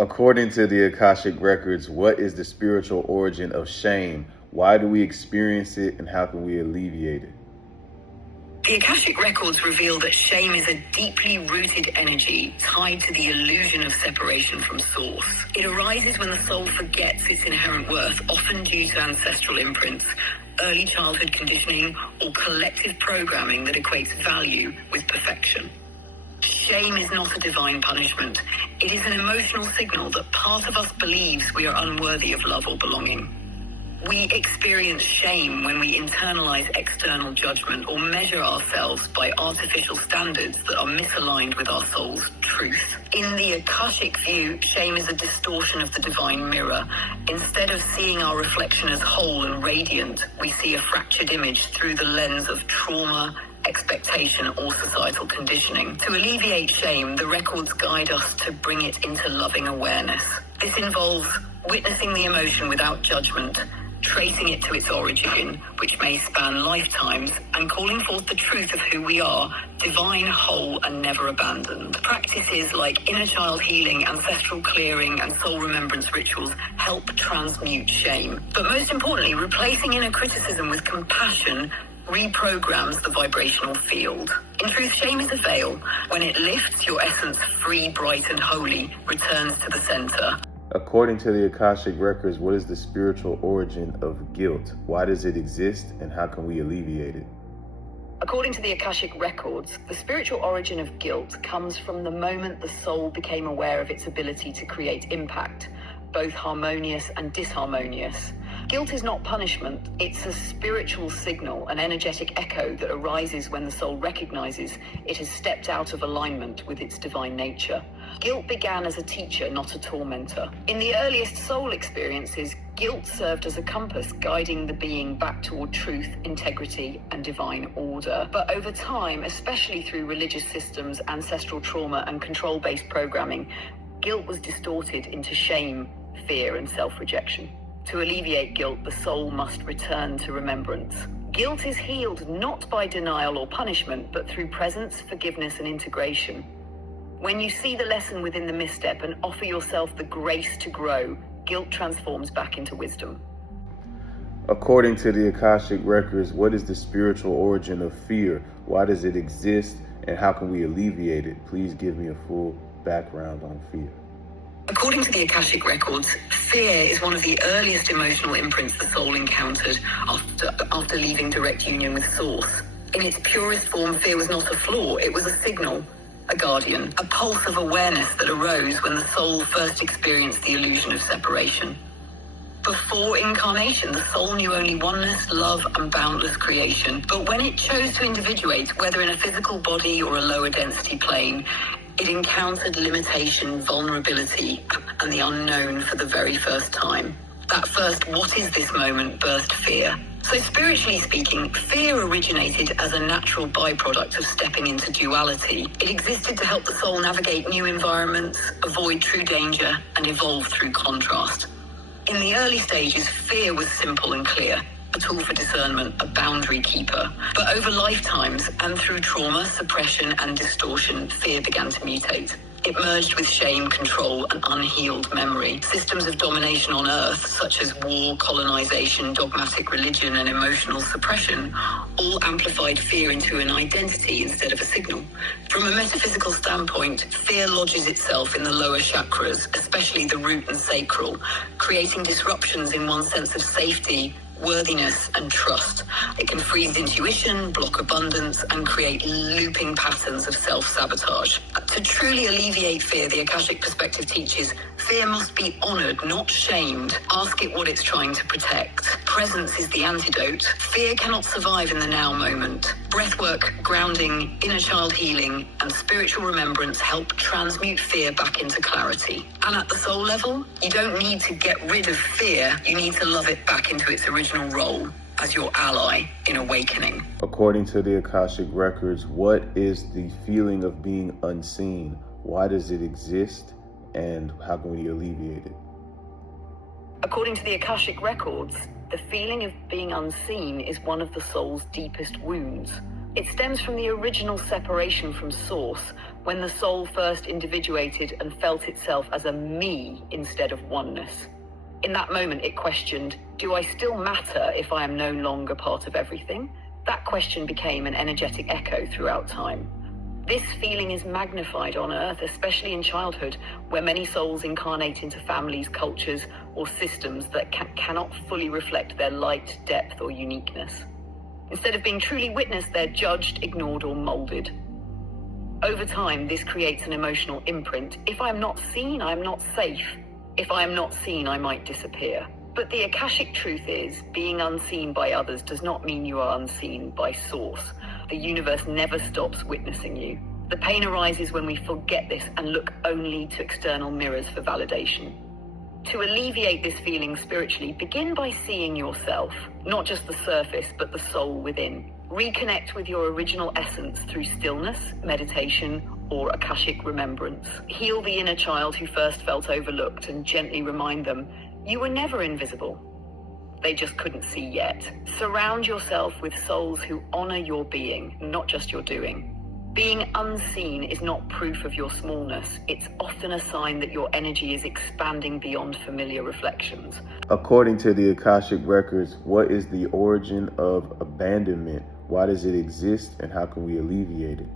According to the Akashic Records, what is the spiritual origin of shame? Why do we experience it, and how can we alleviate it? The Akashic Records reveal that shame is a deeply rooted energy tied to the illusion of separation from source. It arises when the soul forgets its inherent worth, often due to ancestral imprints, early childhood conditioning, or collective programming that equates value with perfection. Shame is not a divine punishment. It is an emotional signal that part of us believes we are unworthy of love or belonging. We experience shame when we internalize external judgment or measure ourselves by artificial standards that are misaligned with our soul's truth. In the Akashic view, shame is a distortion of the divine mirror. Instead of seeing our reflection as whole and radiant, we see a fractured image through the lens of trauma, expectation, or societal conditioning. To alleviate shame, the records guide us to bring it into loving awareness. This involves witnessing the emotion without judgment, tracing it to its origin, which may span lifetimes, and calling forth the truth of who we are, divine, whole, and never abandoned. Practices like inner child healing, ancestral clearing, and soul remembrance rituals help transmute shame. But most importantly, replacing inner criticism with compassion reprograms the vibrational field. In truth, shame is a veil. When it lifts, your essence, free, bright, and holy, returns to the center. According to the Akashic Records, what is the spiritual origin of guilt? Why does it exist, and how can we alleviate it? According to the Akashic Records, the spiritual origin of guilt comes from the moment the soul became aware of its ability to create impact, both harmonious and disharmonious. Guilt is not punishment, it's a spiritual signal, an energetic echo that arises when the soul recognizes it has stepped out of alignment with its divine nature. Guilt began as a teacher, not a tormentor. In the earliest soul experiences, guilt served as a compass guiding the being back toward truth, integrity, and divine order. But over time, especially through religious systems, ancestral trauma, and control-based programming, guilt was distorted into shame, fear, and self-rejection. To alleviate guilt, the soul must return to remembrance. Guilt is healed not by denial or punishment, but through presence, forgiveness, and integration. When you see the lesson within the misstep and offer yourself the grace to grow, guilt transforms back into wisdom. According to the Akashic Records, what is the spiritual origin of fear? Why does it exist, and how can we alleviate it? Please give me a full background on fear. According to the Akashic Records, fear is one of the earliest emotional imprints the soul encountered after leaving direct union with Source. In its purest form, fear was not a flaw, it was a signal, a guardian, a pulse of awareness that arose when the soul first experienced the illusion of separation. Before incarnation, the soul knew only oneness, love, and boundless creation. But when it chose to individuate, whether in a physical body or a lower density plane, it encountered limitation, vulnerability, and the unknown for the very first time. That first "what is this" moment birthed fear. So spiritually speaking, fear originated as a natural byproduct of stepping into duality. It existed to help the soul navigate new environments, avoid true danger, and evolve through contrast. In the early stages, fear was simple and clear, a tool for discernment, a boundary keeper. But over lifetimes, and through trauma, suppression, and distortion, fear began to mutate. It merged with shame, control, and unhealed memory. Systems of domination on Earth, such as war, colonization, dogmatic religion, and emotional suppression, all amplified fear into an identity instead of a signal. From a metaphysical standpoint, fear lodges itself in the lower chakras, especially the root and sacral, creating disruptions in one's sense of safety, worthiness, and trust. It can freeze intuition, block abundance, and create looping patterns of self-sabotage. To truly alleviate fear, the Akashic perspective teaches fear must be honored, not shamed. Ask it what it's trying to protect. Presence is the antidote. Fear cannot survive in the now moment. Breathwork, grounding, inner child healing, and spiritual remembrance help transmute fear back into clarity. And at the soul level, you don't need to get rid of fear. You need to love it back into its original role as your ally in awakening. According to the Akashic Records, what is the feeling of being unseen? Why does it exist, and how can we alleviate it? According to the Akashic Records, the feeling of being unseen is one of the soul's deepest wounds. It stems from the original separation from Source, when the soul first individuated and felt itself as a me instead of oneness. In that moment, it questioned, do I still matter if I am no longer part of everything? That question became an energetic echo throughout time. This feeling is magnified on Earth, especially in childhood, where many souls incarnate into families, cultures, or systems that cannot fully reflect their light, depth, or uniqueness. Instead of being truly witnessed, they're judged, ignored, or molded. Over time, this creates an emotional imprint. If I'm not seen, I'm not safe. If I am not seen, I might disappear. But the Akashic truth is, being unseen by others does not mean you are unseen by Source. The universe never stops witnessing you. The pain arises when we forget this and look only to external mirrors for validation. To alleviate this feeling spiritually, begin by seeing yourself, not just the surface, but the soul within. Reconnect with your original essence through stillness, meditation, or Akashic remembrance. Heal the inner child who first felt overlooked and gently remind them, you were never invisible. They just couldn't see yet. Surround yourself with souls who honor your being, not just your doing. Being unseen is not proof of your smallness. It's often a sign that your energy is expanding beyond familiar reflections. According to the Akashic Records, what is the origin of abandonment? Why does it exist, and how can we alleviate it?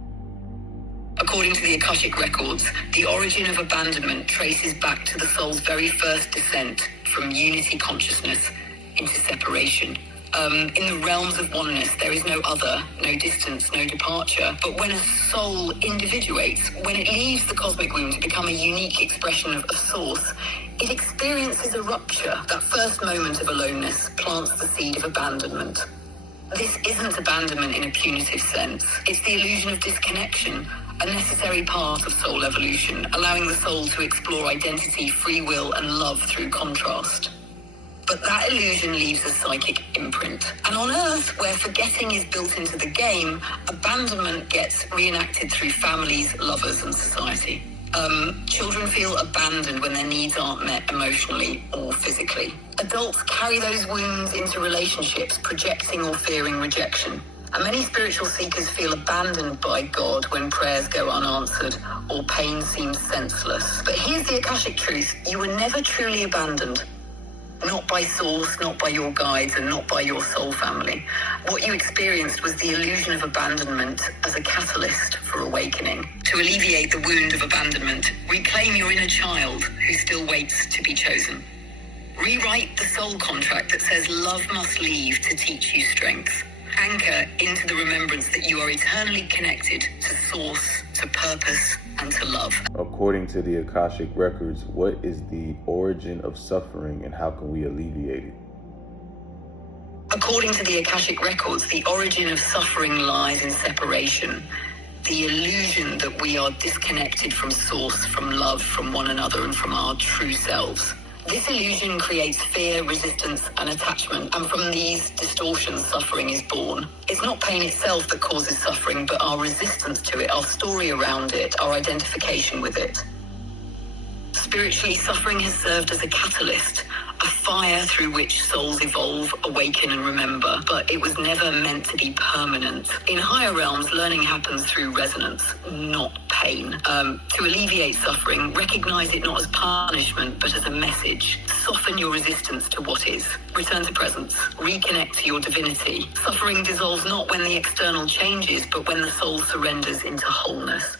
According to the Akashic Records, the origin of abandonment traces back to the soul's very first descent from unity consciousness into separation. In the realms of oneness, there is no other, no distance, no departure. But when a soul individuates, when it leaves the cosmic womb to become a unique expression of a Source, it experiences a rupture. That first moment of aloneness plants the seed of abandonment. This isn't abandonment in a punitive sense. It's the illusion of disconnection, a necessary part of soul evolution, allowing the soul to explore identity, free will, and love through contrast. But that illusion leaves a psychic imprint. And on Earth, where forgetting is built into the game, abandonment gets reenacted through families, lovers, and society. Children feel abandoned when their needs aren't met emotionally or physically. Adults carry those wounds into relationships, projecting or fearing rejection. And many spiritual seekers feel abandoned by God when prayers go unanswered or pain seems senseless. But here's the Akashic truth. You were never truly abandoned. Not by Source, not by your guides, and not by your soul family. What you experienced was the illusion of abandonment as a catalyst for awakening. To alleviate the wound of abandonment, reclaim your inner child who still waits to be chosen. Rewrite the soul contract that says love must leave to teach you strength. Anchor into the remembrance that you are eternally connected to Source, to purpose, and to love. According to the Akashic Records, what is the origin of suffering, and how can we alleviate it? According to the Akashic Records, the origin of suffering lies in separation. The illusion that we are disconnected from Source, from love, from one another, and from our true selves. This illusion creates fear, resistance, and attachment, and from these distortions, suffering is born. It's not pain itself that causes suffering, but our resistance to it, our story around it, our identification with it. Spiritually, suffering has served as a catalyst, a fire through which souls evolve, awaken, and remember, but it was never meant to be permanent. In higher realms, learning happens through resonance, not pain. To alleviate suffering, recognize it not as punishment, but as a message. Soften your resistance to what is. Return to presence. Reconnect to your divinity. Suffering dissolves not when the external changes, but when the soul surrenders into wholeness.